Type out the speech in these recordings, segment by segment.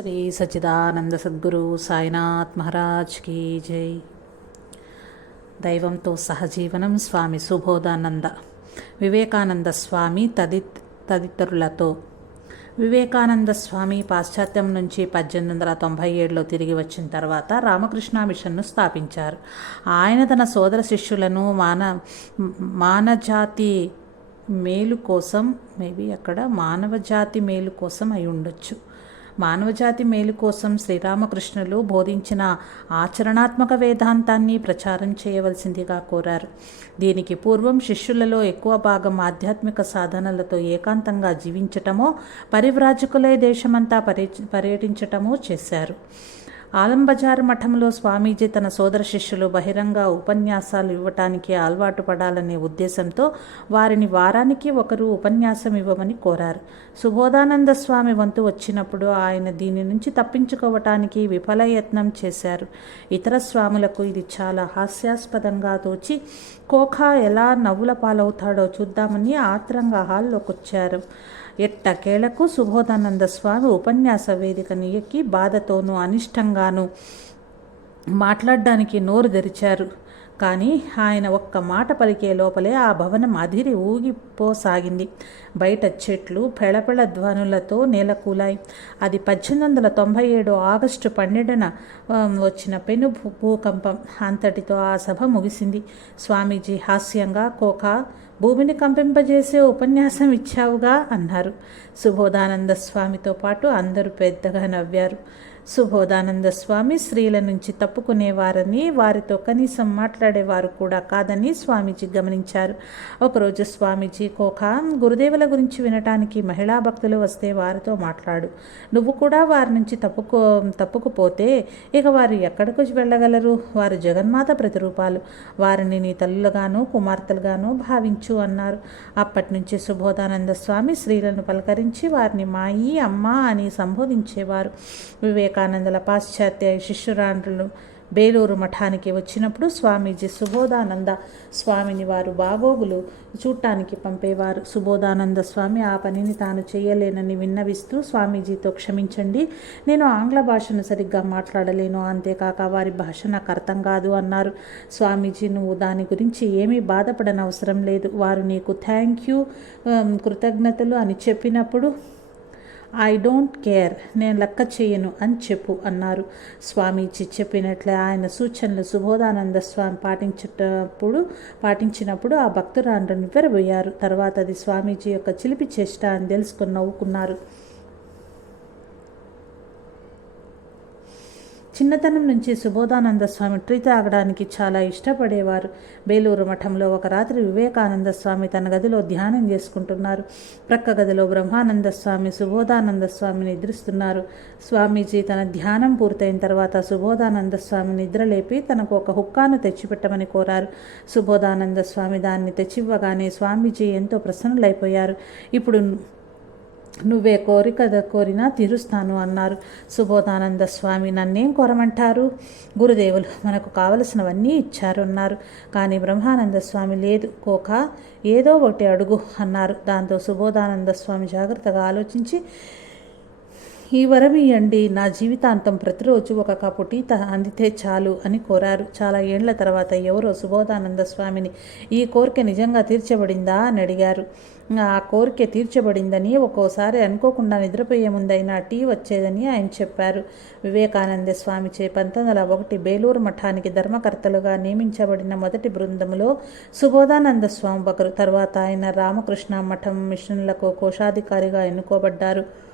శ్రీ సచిదానంద సద్గురు సాయినాథ్ మహారాజ్ కీ జై. దైవంతో సహజీవనం స్వామి సుబోధానంద. వివేకానంద స్వామి తది తదితరులతో. వివేకానంద స్వామి పాశ్చాత్యం నుంచి పద్దెనిమిది వందల తొంభై ఏడులో తిరిగి వచ్చిన తర్వాత రామకృష్ణ మిషన్ను స్థాపించారు. ఆయన తన సోదర శిష్యులను మాన మానజాతి మేలు కోసం మేబీ అక్కడ మానవజాతి మేలు కోసం అయి ఉండొచ్చు. మానవజాతి మేలు కోసం శ్రీరామకృష్ణులు బోధించిన ఆచరణాత్మక వేదాంతాన్ని ప్రచారం చేయవలసిందిగా కోరారు. దీనికి పూర్వం శిష్యులలో ఎక్కువ భాగం ఆధ్యాత్మిక సాధనలతో ఏకాంతంగా జీవించటమో పరివ్రాజకులే దేశమంతా పర్య పర్యటించటమో చేశారు. ఆలంబజార్ మఠంలో స్వామీజీ తన సోదర శిష్యులు బహిరంగ ఉపన్యాసాలు ఇవ్వటానికి అలవాటు పడాలనే ఉద్దేశంతో వారిని వారానికి ఒకరు ఉపన్యాసం ఇవ్వమని కోరారు. సుబోధానంద స్వామి వంతు వచ్చినప్పుడు ఆయన దీని నుంచి తప్పించుకోవటానికి విఫలయత్నం చేశారు. ఇతర స్వాములకు ఇది చాలా హాస్యాస్పదంగా తోచి కోఖా ఎలా నవ్వుల పాలవుతాడో చూద్దామని ఆత్రంగా హాల్లోకి వచ్చారు ఎట్టకేలకు సుబోధానంద స్వామి ఉపన్యాస వేదికని ఎక్కి బాధతోనూ అనిష్టంగానూ మాట్లాడడానికి నోరు తెరిచారు. కానీ ఆయన ఒక్క మాట పలికే లోపలే ఆ భవనం అదిరి ఊగిపోసాగింది. బయట చెట్లు పెళపెళ ధ్వనులతో నేలకూలాయి. అది పద్దెనిమిది వందల తొంభై ఏడు ఆగస్టు పన్నెండున వచ్చిన పెను భూకంపం. అంతటితో ఆ సభ ముగిసింది. స్వామీజీ హాస్యంగా కోకా భూమిని కంపింపజేసే ఉపన్యాసం ఇచ్చావుగా అన్నారు. సుబోధానంద స్వామితో పాటు అందరూ పెద్దగా నవ్వారు. సుబోధానంద స్వామి స్త్రీల నుంచి తప్పుకునేవారని వారితో కనీసం మాట్లాడేవారు కూడా కాదని స్వామీజీ గమనించారు. ఒకరోజు స్వామీజీ కోకా గురుదేవుల గురించి వినటానికి మహిళా భక్తులు వస్తే వారితో మాట్లాడు. నువ్వు కూడా వారి నుంచి తప్పుకో తప్పుకుపోతే ఇక వారు ఎక్కడికి వెళ్ళగలరు? వారు జగన్మాత ప్రతిరూపాలు. వారిని నీ తల్లులుగాను కుమార్తెలుగాను భావించు అన్నారు. అప్పటి నుంచి సుబోధానంద స్వామి స్త్రీలను పలకరించి వారిని మాయి అమ్మ అని సంబోధించేవారు. వివేక వివేకానందల పాశ్చాత్య శిష్యురాండ్రులు బేలూరు మఠానికి వచ్చినప్పుడు స్వామీజీ సుబోధానంద స్వామిని వారు బాగోగులు చూడటానికి పంపేవారు. సుబోధానంద స్వామి ఆ పనిని తాను చేయలేనని విన్నవిస్తూ స్వామీజీతో క్షమించండి నేను ఆంగ్ల భాషను సరిగ్గా మాట్లాడలేను అంతేకాక వారి భాష నాకు అర్థం కాదు అన్నారు. స్వామీజీ నువ్వు దాని గురించి ఏమీ బాధపడనవసరం లేదు. వారు నీకు థ్యాంక్ యూ కృతజ్ఞతలు అని చెప్పినప్పుడు ఐ డోంట్ కేర్ నేను లెక్క చేయను అని చెప్పు అన్నారు. స్వామీజీ చెప్పినట్లే ఆయన సూచనలు సుబోధానంద స్వామి పాటించేటప్పుడు పాటించినప్పుడు ఆ భక్తురాండ్రను నివ్వెరబోయారు తర్వాత అది స్వామీజీ యొక్క చిలిపి చేష్ట అని తెలుసుకుని నవ్వుకున్నారు. చిన్నతనం నుంచి సుబోధానంద స్వామి టీ తాగడానికి చాలా ఇష్టపడేవారు. బేలూరు మఠంలో ఒక రాత్రి వివేకానంద స్వామి తన గదిలో ధ్యానం చేసుకుంటున్నారు. ప్రక్క గదిలో బ్రహ్మానంద స్వామి సుబోధానంద స్వామిని నిద్రిస్తున్నారు. స్వామీజీ తన ధ్యానం పూర్తయిన తర్వాత సుబోధానంద స్వామి నిద్రలేపి తనకు ఒక హుక్కాను తెచ్చిపెట్టమని కోరారు. సుబోధానంద స్వామి దాన్ని తెచ్చివ్వగానే స్వామీజీ ఎంతో ప్రసన్నులైపోయారు. ఇప్పుడు నువ్వే కోరిక కోరినా తీరుస్తాను అన్నారు. సుబోధానంద స్వామి నన్నేం కోరమంటారు? గురుదేవులు మనకు కావలసినవన్నీ ఇచ్చారు అన్నారు కానీ బ్రహ్మానంద స్వామి లేదు. కోక ఏదో ఒకటి అడుగు అన్నారు. దాంతో సుబోధానంద స్వామి జాగ్రత్తగా ఆలోచించి ఈ వరం ఇయ్యండి. నా జీవితాంతం ప్రతిరోజు ఒక కప్పు టీ అందితే చాలు అని కోరారు. చాలా ఏండ్ల తర్వాత ఎవరో సుబోధానంద స్వామిని ఈ కోరిక నిజంగా తీర్చబడిందా అని అడిగారు. ఆ కోరిక తీర్చబడిందని ఒక్కోసారి అనుకోకుండా నిద్రపోయే ముందైనా టీ వచ్చేదని ఆయన చెప్పారు. వివేకానంద స్వామి చే పంతొమ్మిది వందల ఒకటి బేలూరు మఠానికి ధర్మకర్తలుగా నియమించబడిన మొదటి బృందంలో సుబోధానంద స్వామి ఒకరు. తర్వాత ఆయన రామకృష్ణ మఠం మిషన్లకు కోశాధికారిగా ఎన్నుకోబడ్డారు.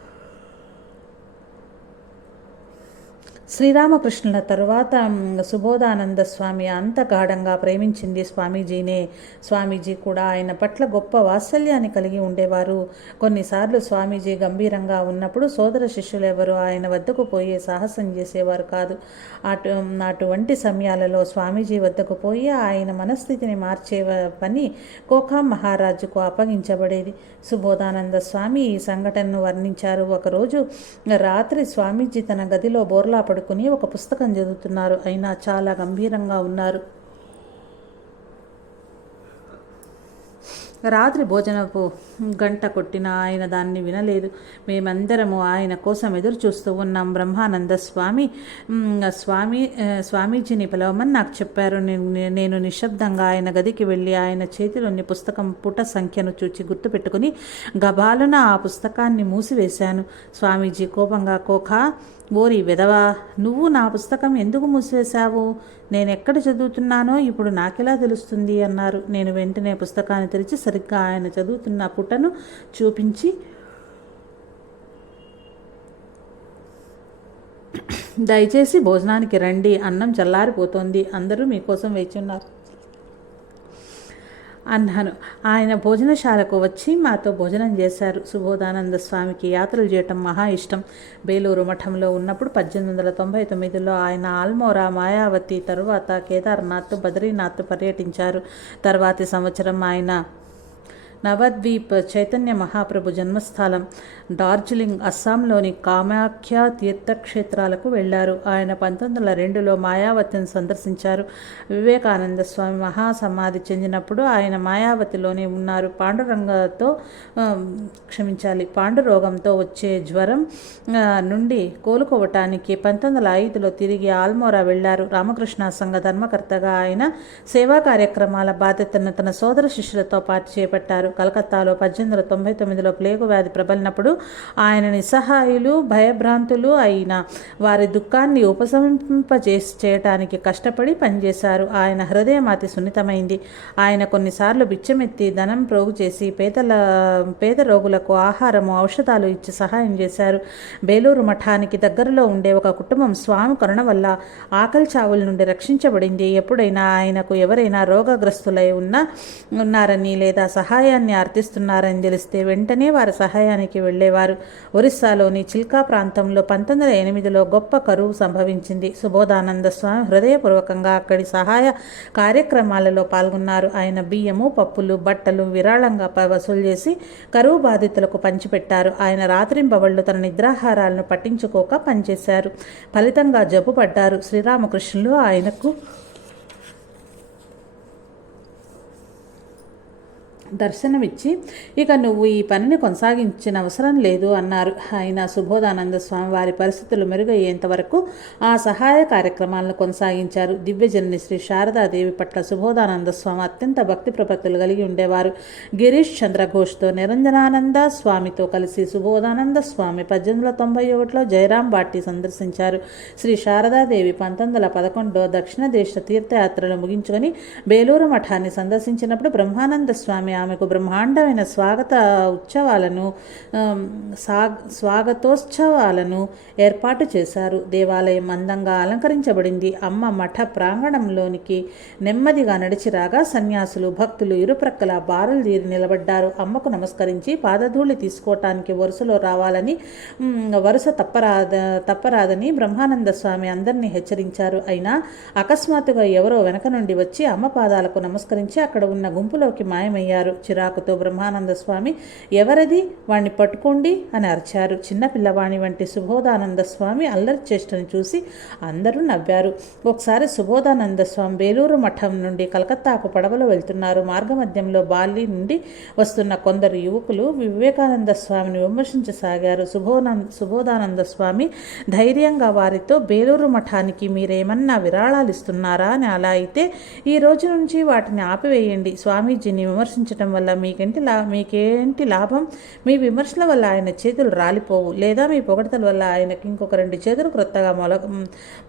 శ్రీరామకృష్ణుల తరువాత సుబోధానంద స్వామి అంత గాఢంగా ప్రేమించింది స్వామీజీనే. స్వామీజీ కూడా ఆయన పట్ల గొప్ప వాత్సల్యాన్ని కలిగి ఉండేవారు. కొన్నిసార్లు స్వామీజీ గంభీరంగా ఉన్నప్పుడు సోదర శిష్యులు ఎవరు ఆయన వద్దకు పోయే సాహసం చేసేవారు కాదు. అటు అటువంటి సమయాలలో స్వామీజీ వద్దకు పోయి ఆయన మనస్థితిని మార్చే పని కోకా మహారాజుకు అప్పగించబడేది. సుబోధానంద స్వామి ఈ సంఘటనను వర్ణించారు. ఒకరోజు రాత్రి స్వామీజీ తన గదిలో బోర్లా పడుకుని ఒక పుస్తకం చదువుతున్నారు. అయినా చాలా గంభీరంగా ఉన్నారు. రాత్రి భోజనపు గంట కొట్టిన ఆయన దాన్ని వినలేదు. మేమందరము ఆయన కోసం ఎదురు చూస్తూ ఉన్నాం. బ్రహ్మానంద స్వామి స్వామి స్వామీజీని పిలవమని నాకు చెప్పారు. నేను నిశ్శబ్దంగా ఆయన గదికి వెళ్ళి ఆయన చేతిలోని పుస్తకం పుట సంఖ్యను చూచి గుర్తుపెట్టుకుని గబాలున ఆ పుస్తకాన్ని మూసివేశాను. స్వామీజీ కోపంగా కోఖా ఓరి విధవా నువ్వు నా పుస్తకం ఎందుకు మూసివేశావు? నేను ఎక్కడ చదువుతున్నానో ఇప్పుడు నాకెలా తెలుస్తుంది? అన్నారు. నేను వెంటనే పుస్తకాన్ని తెరిచి సరిగ్గా ఆయన చదువుతున్న పుటను చూపించి దయచేసి భోజనానికి రండి అన్నం చల్లారిపోతోంది అందరూ మీకోసం వేచి ఉన్నారు. అన్నాను. ఆయన భోజనశాలకు వచ్చి మాతో భోజనం చేశారు. సుబోధానంద స్వామికి యాత్రలు చేయటం మహా ఇష్టం. బేలూరు మఠంలో ఉన్నప్పుడు పద్దెనిమిది వందల తొంభై తొమ్మిదిలో ఆయన ఆల్మోరా మాయావతి తరువాత కేదార్నాథ్ బద్రీనాథ్ పర్యటించారు. తర్వాతి సంవత్సరం ఆయన నవద్వీప్ చైతన్య మహాప్రభు జన్మస్థలం డార్జిలింగ్ అస్సాంలోని కామాఖ్య తీర్థక్షేత్రాలకు వెళ్ళారు ఆయన పంతొమ్మిది వందల రెండులో మాయావతిని సందర్శించారు. వివేకానంద స్వామి మహాసమాధి చెందినప్పుడు ఆయన మాయావతిలోనే ఉన్నారు. పాండురంగతో క్షమించాలి పాండురోగంతో వచ్చే జ్వరం నుండి కోలుకోవటానికి పంతొమ్మిది వందల ఐదులో తిరిగి ఆల్మోరా వెళ్ళారు రామకృష్ణ సంఘ ధర్మకర్తగా ఆయన సేవా కార్యక్రమాల బాధ్యతను తన సోదర శిష్యులతో పాటు చేపట్టారు. కలకత్తాలో పద్దెనిమిది వందల తొంభై తొమ్మిదిలో ప్లేగు వ్యాధి ప్రబలినప్పుడు ఆయన నిస్సహాయులు భయభ్రాంతులు అయిన వారి దుఃఖాన్ని ఉపశమింపజేసి చేయటానికి కష్టపడి పనిచేశారు. ఆయన హృదయం అతి సున్నితమైంది. ఆయన కొన్నిసార్లు బిచ్చమెత్తి ధనం ప్రోగు చేసి పేదల పేద రోగులకు ఆహారము ఔషధాలు ఇచ్చి సహాయం చేశారు. బేలూరు మఠానికి దగ్గరలో ఉండే ఒక కుటుంబం స్వామి కరుణ వల్ల ఆకలి చావుల నుండి రక్షించబడింది. ఎప్పుడైనా ఆయనకు ఎవరైనా రోగగ్రస్తులై ఉన్న ఉన్నారని లేదా సహాయాన్ని సహాయాన్ని అర్థిస్తున్నారని తెలిస్తే వెంటనే వారి సహాయానికి వెళ్ళేవారు ఒరిస్సాలోని చిల్కా ప్రాంతంలో పంతొమ్మిది వందల ఎనిమిదిలో గొప్ప కరువు సంభవించింది. సుబోధానంద స్వామి హృదయపూర్వకంగా అక్కడి సహాయ కార్యక్రమాలలో పాల్గొన్నారు. ఆయన బియ్యము పప్పులు బట్టలు విరాళంగా వసూలు చేసి కరువు బాధితులకు పంచిపెట్టారు. ఆయన రాత్రింబవళ్ళు తన నిద్రాహారాలను పట్టించుకోక పనిచేశారు. ఫలితంగా జబ్బు పడ్డారు శ్రీరామకృష్ణులు ఆయనకు దర్శనమిచ్చి ఇక నువ్వు ఈ పనిని కొనసాగించిన అవసరం లేదు అన్నారు. ఆయన సుబోధానంద స్వామి వారి పరిస్థితులు మెరుగయ్యేంత వరకు ఆ సహాయ కార్యక్రమాలను కొనసాగించారు. దివ్యజనని శ్రీ శారదాదేవి పట్ల సుబోధానంద స్వామి అత్యంత భక్తి ప్రపత్తులు కలిగి ఉండేవారు. గిరీష్ చంద్రఘోష్తో నిరంజనానంద స్వామితో కలిసి సుబోధానంద స్వామి పద్దెనిమిది వందల తొంభై ఒకటిలో జయరాం బాటి సందర్శించారు. శ్రీ శారదాదేవి పంతొమ్మిది వందల పదకొండులో దక్షిణ దేశ తీర్థయాత్రలు ముగించుకొని బేలూరు మఠాన్ని సందర్శించినప్పుడు బ్రహ్మానంద స్వామి ఆమెకు బ్రహ్మాండమైన స్వాగత ఉత్సవాలను స్వాగతోత్సవాలను ఏర్పాటు చేశారు. దేవాలయం అందంగా అలంకరించబడింది. అమ్మ మఠ ప్రాంగణంలోనికి నెమ్మదిగా నడిచి రాగా సన్యాసులు భక్తులు ఇరుప్రక్కల బారులు తీరి నిలబడ్డారు. అమ్మకు నమస్కరించి పాదధూళి తీసుకోవటానికి వరుసలో రావాలని వరుస తప్పరాద తప్పరాదని బ్రహ్మానంద స్వామి అందరినీ హెచ్చరించారు. అయినా అకస్మాత్తుగా ఎవరో వెనక నుండి వచ్చి అమ్మ పాదాలకు నమస్కరించి అక్కడ ఉన్న గుంపులోకి మాయమయ్యారు. అన్నారు చిరాకుతో బ్రహ్మానంద స్వామి ఎవరది? వాణ్ణి పట్టుకోండి అని అరిచారు. చిన్న పిల్లవాణి వంటి సుబోధానంద స్వామి అల్లరి చేష్టని చూసి అందరూ నవ్వారు. ఒకసారి సుబోధానంద స్వామి బేలూరు మఠం నుండి కలకత్తాకు పడవలో వెళ్తున్నారు. మార్గమధ్యంలో బాలి నుండి వస్తున్న కొందరు యువకులు వివేకానంద స్వామిని విమర్శించసాగారు. సుబోనంద సుబోధానంద స్వామి ధైర్యంగా వారితో బేలూరు మఠానికి మీరేమన్నా విరాళాలు ఇస్తున్నారా? అని అలా అయితే ఈ రోజు నుంచి వాటిని ఆపివేయండి. స్వామీజీని విమర్శించడం వల్ల మీకేంటి లా మీకేంటి లాభం? మీ విమర్శల వల్ల ఆయన చేతులు రాలిపోవు లేదా మీ పొగడతల వల్ల ఆయనకి ఇంకొక రెండు చేతులు క్రొత్తగా మొల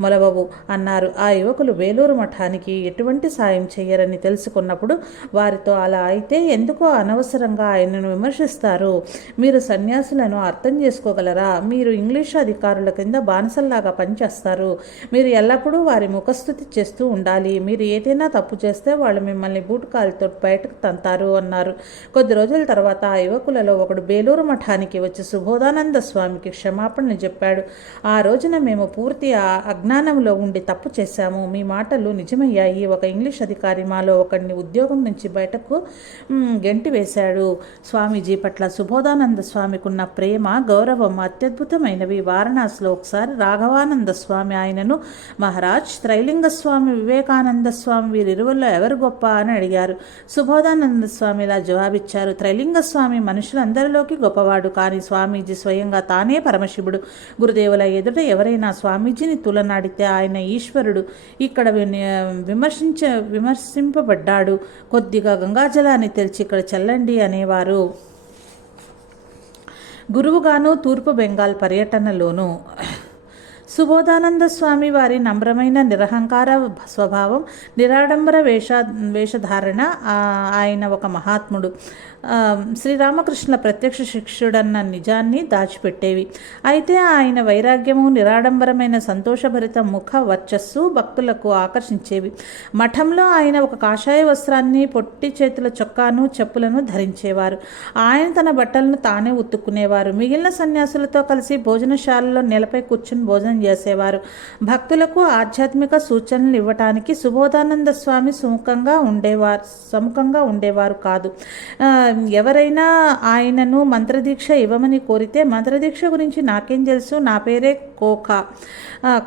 మొలవవు అన్నారు. ఆ యువకులు వేలూరు మఠానికి ఎటువంటి సాయం చేయరని తెలుసుకున్నప్పుడు వారితో అలా అయితే ఎందుకో అనవసరంగా ఆయనను విమర్శిస్తారు. మీరు సన్యాసులను అర్థం చేసుకోగలరా? మీరు ఇంగ్లీష్ అధికారుల కింద బానిసల్లాగా పనిచేస్తారు. మీరు ఎల్లప్పుడూ వారి ముఖస్థుతి చేస్తూ ఉండాలి. మీరు ఏదైనా తప్పు చేస్తే వాళ్ళు మిమ్మల్ని బూటుకాలతో బయటకు తంతారు. అన్నారు. కొద్ది రోజుల తర్వాత ఆ యువకులలో ఒకడు బేలూరు మఠానికి వచ్చి సుబోధానంద స్వామికి క్షమాపణలు చెప్పాడు. ఆ రోజున మేము పూర్తి అజ్ఞానంలో ఉండి తప్పు చేశాము. మీ మాటలు నిజమయ్యాయి. ఒక ఇంగ్లీష్ అధికారి మాలో ఒకడిని ఉద్యోగం నుంచి బయటకు గెంటి వేశాడు. స్వామీజీ పట్ల సుబోధానంద స్వామికున్న ప్రేమ గౌరవం అత్యద్భుతమైనవి. వారణాసిలో ఒకసారి రాఘవానంద స్వామి ఆయనను మహారాజ్ త్రైలింగ స్వామి వివేకానంద స్వామి వీరిరువుల్లో ఎవరు గొప్ప? అని అడిగారు. సుబోధానంద స్వామి స్వామిలా జవాబిచ్చారు. త్రైలింగ స్వామి మనుషులందరిలోకి గొప్పవాడు. కానీ స్వామీజీ స్వయంగా తానే పరమశివుడు. గురుదేవుల ఎదుట ఎవరైనా స్వామీజీని తులనాడితే ఆయన ఈశ్వరుడు. ఇక్కడ విమర్శించ విమర్శింపబడ్డాడు. కొద్దిగా గంగాజలాన్ని తెలిసి ఇక్కడ చల్లండి అనేవారు. గురువుగాను తూర్పు బెంగాల్ పర్యటనలోను సుబోధానంద స్వామి వారి నమ్రమైన నిరహంకార స్వభావం నిరాడంబర వేష వేషధారణ ఆయన ఒక మహాత్ముడు. శ్రీరామకృష్ణ శ్రీరామకృష్ణుల ప్రత్యక్ష శిష్యుడన్న నిజాన్ని దాచిపెట్టేవి. అయితే ఆయన వైరాగ్యము నిరాడంబరమైన సంతోషభరిత ముఖ వర్చస్సు భక్తులకు ఆకర్షించేవి. మఠంలో ఆయన ఒక కాషాయ వస్త్రాన్ని పొట్టి చేతుల చొక్కాను చెప్పులను ధరించేవారు. ఆయన తన బట్టలను తానే ఉత్తుకునేవారు మిగిలిన సన్యాసులతో కలిసి భోజనశాలలో నేలపై కూర్చుని భోజనం చేసేవారు. భక్తులకు ఆధ్యాత్మిక సూచనలు ఇవ్వటానికి సుబోధానంద స్వామి సుముఖంగా ఉండేవారు సముఖంగా ఉండేవారు కాదు. ఎవరైనా ఆయనను మంత్రదీక్ష ఇవ్వమని కోరితే మంత్రదీక్ష గురించి నాకేం తెలుసు? నా పేరే కోకా. ఆ,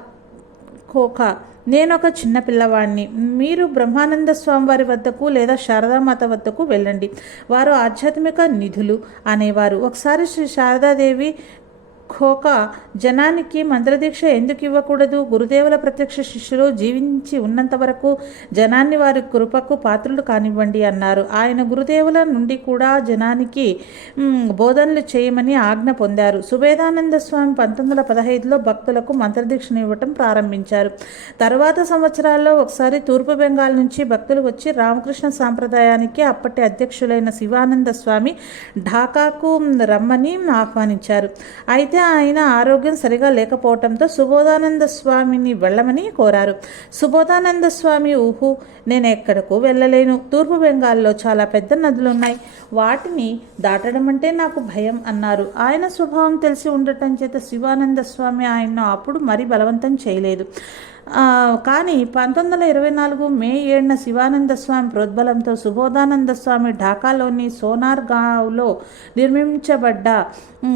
నేను ఒక చిన్న పిల్లవాడిని మీరు బ్రహ్మానంద స్వామి వారి వద్దకు లేదా శారదామాత వద్దకు వెళ్ళండి. వారు ఆధ్యాత్మిక నిధులు అనేవారు. ఒకసారి శ్రీ శారదాదేవి ఖోకా జనానికి మంత్రదీక్ష ఎందుకు ఇవ్వకూడదు? గురుదేవుల ప్రత్యక్ష శిష్యులు జీవించి ఉన్నంత వరకు జనాన్ని వారి కృపకు పాత్రులు కానివ్వండి అన్నారు. ఆయన గురుదేవుల నుండి కూడా జనానికి బోధనలు చేయమని ఆజ్ఞ పొందారు. సువేదానంద స్వామి పంతొమ్మిది వందల పదహైదులో భక్తులకు మంత్రదీక్షను ఇవ్వటం ప్రారంభించారు. తర్వాత సంవత్సరాల్లో ఒకసారి తూర్పు బెంగాల్ నుంచి భక్తులు వచ్చి రామకృష్ణ సాంప్రదాయానికి అప్పటి అధ్యక్షులైన శివానంద స్వామి ఢాకాకు రమ్మని ఆహ్వానించారు. అయితే ఆయన ఆరోగ్యం సరిగా లేకపోవడంతో సుబోధానంద స్వామిని వెళ్ళమని కోరారు. సుబోధానంద స్వామి ఊహు నేను ఎక్కడకు వెళ్ళలేను. తూర్పు బెంగాల్లో చాలా పెద్ద నదులు ఉన్నాయి వాటిని దాటడం అంటే నాకు భయం అన్నారు. ఆయన స్వభావం తెలిసి ఉండటం చేత శివానంద స్వామి ఆయన్ను అప్పుడు మరీ బలవంతం చేయలేదు. కానీ పంతొమ్మిది వందల ఇరవై నాలుగు మే ఏడున శివానంద స్వామి ప్రోద్బలంతో సుబోధానంద స్వామి ఢాకాలోని సోనార్గావ్లో నిర్మించబడ్డ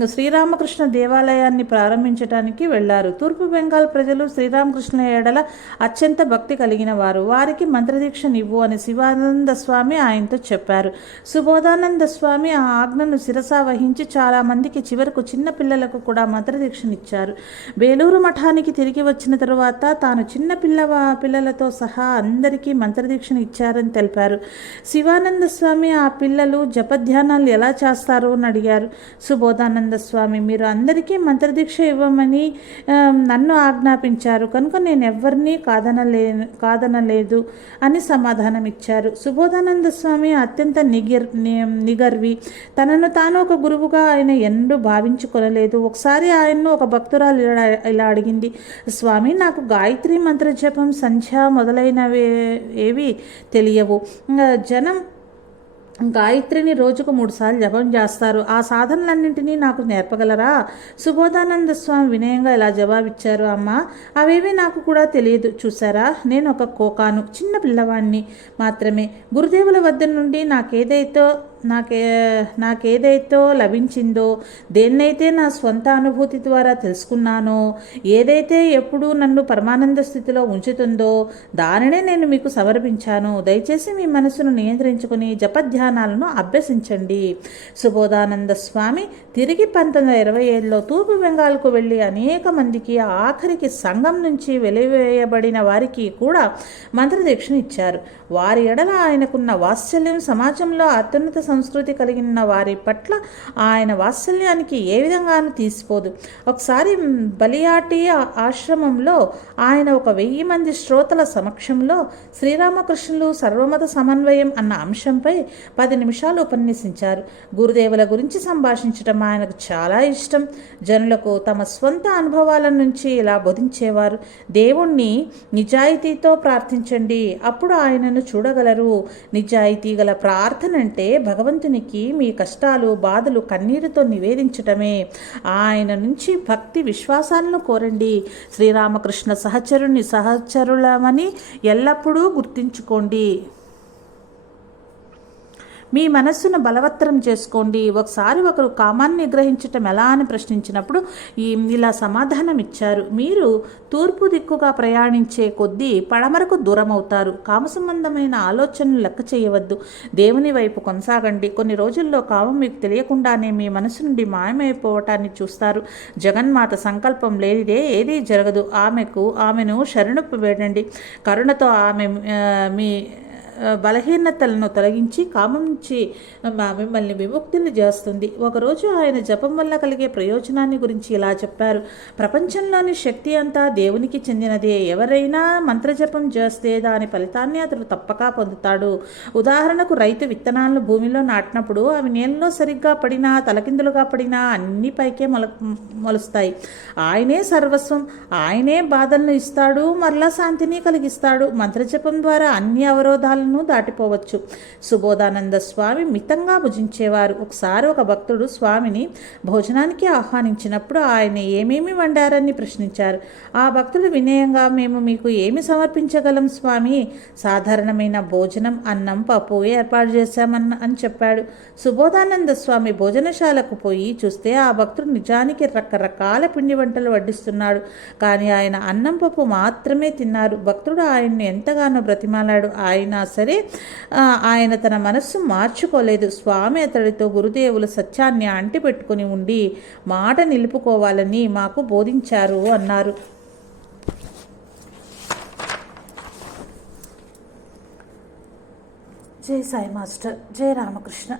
శ్రీరామకృష్ణ దేవాలయాన్ని ప్రారంభించడానికి వెళ్ళారు తూర్పు బెంగాల్ ప్రజలు శ్రీరామకృష్ణ ఏడల అత్యంత భక్తి కలిగిన వారు. వారికి మంత్రదీక్షనివ్వు అని శివానంద స్వామి ఆయనతో చెప్పారు. సుబోధానంద స్వామి ఆ ఆజ్ఞను శిరసా వహించి చాలా మందికి చివరకు చిన్న పిల్లలకు కూడా మంత్రదీక్షనిచ్చారు. బేలూరు మఠానికి తిరిగి వచ్చిన తరువాత తాను చిన్న పిల్లవ పిల్లలతో సహా అందరికీ మంత్రదీక్షణ ఇచ్చారని తెలిపారు. శివానంద స్వామి ఆ పిల్లలు జపధ్యానాలు ఎలా చేస్తారు అని అడిగారు. సుబోధానంద స్వామి మీరు అందరికీ మంత్రదీక్ష ఇవ్వమని నన్ను ఆజ్ఞాపించారు. కనుక నేను ఎవరినీ కాదనలే కాదనలేదు అని సమాధానం ఇచ్చారు. సుబోధానంద స్వామి అత్యంత నిగిర్ ని- నిగర్వి. తనను తాను ఒక గురువుగా ఆయన ఎన్నడూ భావించుకొనలేదు. ఒకసారి ఆయన్ను ఒక భక్తురాలు ఇలా ఇలా అడిగింది స్వామి నాకు గాయత్రి మంత్ర జపం సంధ్య మొదలైనవి ఏవి తెలియవు. జనం గాయత్రిని రోజుకు మూడుసార్లు జపం చేస్తారు. ఆ సాధనలన్నింటినీ నాకు నేర్పగలరా? సుబోధానంద స్వామి వినయంగా ఇలా జవాబిచ్చారు. అమ్మ అవేవి నాకు కూడా తెలియదు. చూసారా నేను ఒక కోకాను చిన్న పిల్లవాడిని మాత్రమే. గురుదేవుల వద్ద నుండి నాకేదైతే నాకే నాకేదైతే లభించిందో దేన్నైతే నా స్వంత అనుభూతి ద్వారా తెలుసుకున్నానో ఏదైతే ఎప్పుడూ నన్ను పరమానంద స్థితిలో ఉంచుతుందో దానినే నేను మీకు సమర్పించాను. దయచేసి మీ మనసును నియంత్రించుకుని జపధ్యానాలను అభ్యసించండి. సుబోధానంద స్వామి తిరిగి పంతొమ్మిది వందల ఇరవై ఏడులో తూర్పు బెంగాల్కు వెళ్ళి అనేక మందికి ఆఖరికి సంఘం నుంచి వెలివేయబడిన వారికి కూడా మంత్రదీక్షను ఇచ్చారు. వారి ఎడల ఆయనకున్న వాత్సల్యం సమాజంలో అత్యున్నత సంస్కృతి కలిగిన వారి పట్ల ఆయన వాత్సల్యానికి ఏ విధంగానూ తీసిపోదు. ఒకసారి బలియాటి ఆశ్రమంలో ఆయన ఒక వెయ్యి మంది శ్రోతల సమక్షంలో శ్రీరామకృష్ణులు సర్వమత సమన్వయం అన్న అంశంపై పది నిమిషాలు ఉపన్యసించారు. గురుదేవుల గురించి సంభాషించడం ఆయనకు చాలా ఇష్టం. జనులకు తమ స్వంత అనుభవాల నుంచి ఇలా బోధించేవారు దేవుణ్ణి నిజాయితీతో ప్రార్థించండి అప్పుడు ఆయనను చూడగలరు. నిజాయితీ గల ప్రార్థన అంటే భగవంతునికి మీ కష్టాలు బాధలు కన్నీరుతో నివేదించటమే. ఆయన నుంచి భక్తి విశ్వాసాలను కోరండి. శ్రీరామకృష్ణ సహచరుని సహచరులమని ఎల్లప్పుడూ గుర్తుంచుకోండి. మీ మనస్సును బలవత్తరం చేసుకోండి. ఒకసారి ఒకరు కామాన్ని నిగ్రహించటం ఎలా అని ప్రశ్నించినప్పుడు ఈ ఇలా సమాధానం ఇచ్చారు. మీరు తూర్పు దిక్కుగా ప్రయాణించే కొద్దీ పడమరకు దూరం అవుతారు కామ సంబంధమైన ఆలోచనలు లెక్క చేయవద్దు. దేవుని వైపు కొనసాగండి. కొన్ని రోజుల్లో కామం మీకు తెలియకుండానే మీ మనసు నుండి మాయమైపోవటాన్ని చూస్తారు. జగన్మాత సంకల్పం లేనిదే ఏదీ జరగదు. ఆమెకు ఆమెను శరణు వేడండి. కరుణతో ఆమె మీ బలహీనతలను తొలగించి కామం నుంచి మిమ్మల్ని విముక్తులు చేస్తుంది. ఒకరోజు ఆయన జపం వల్ల కలిగే ప్రయోజనాన్ని గురించి ఇలా చెప్పారు. ప్రపంచంలోని శక్తి అంతా దేవునికి చెందినదే. ఎవరైనా మంత్రజపం చేస్తే దాని ఫలితాన్ని అతడు తప్పక పొందుతాడు. ఉదాహరణకు రైతు విత్తనాలను భూమిలో నాటినప్పుడు అవి నేలలో సరిగ్గా పడినా తలకిందులుగా పడినా అన్ని పైకే మొల మొలుస్తాయి. ఆయనే సర్వస్వం ఆయనే బాధలను ఇస్తాడు మరలా శాంతిని కలిగిస్తాడు. మంత్రజపం ద్వారా అన్ని అవరోధాలను దాటిపోవచ్చు. సుబోధానంద స్వామి మితంగా భుజించేవారు. ఒకసారి ఒక భక్తుడు స్వామిని భోజనానికి ఆహ్వానించినప్పుడు ఆయన ఏమేమి వండారని ప్రశ్నించారు. ఆ భక్తుడు వినయంగా మేము మీకు ఏమి సమర్పించగలం స్వామి? సాధారణమైన భోజనం అన్నం పప్పు ఏర్పాటు చేశామన్న అని చెప్పాడు. సుబోధానంద స్వామి భోజనశాలకు పోయి చూస్తే ఆ భక్తుడు నిజానికి రకరకాల పిండి వంటలు వడ్డిస్తున్నాడు. కానీ ఆయన అన్నం పప్పు మాత్రమే తిన్నారు. భక్తుడు ఆయన్ను ఎంతగానో బ్రతిమాలాడు. ఆయన సరే. ఆయన తన మనస్సు మార్చుకోలేదు. స్వామి అతడితో గురుదేవులు సత్యాన్ని అంటిపెట్టుకుని ఉండి మాట నిలుపుకోవాలని మాకు బోధించారు అన్నారు. జై సాయి మాస్టర్. జై రామకృష్ణ.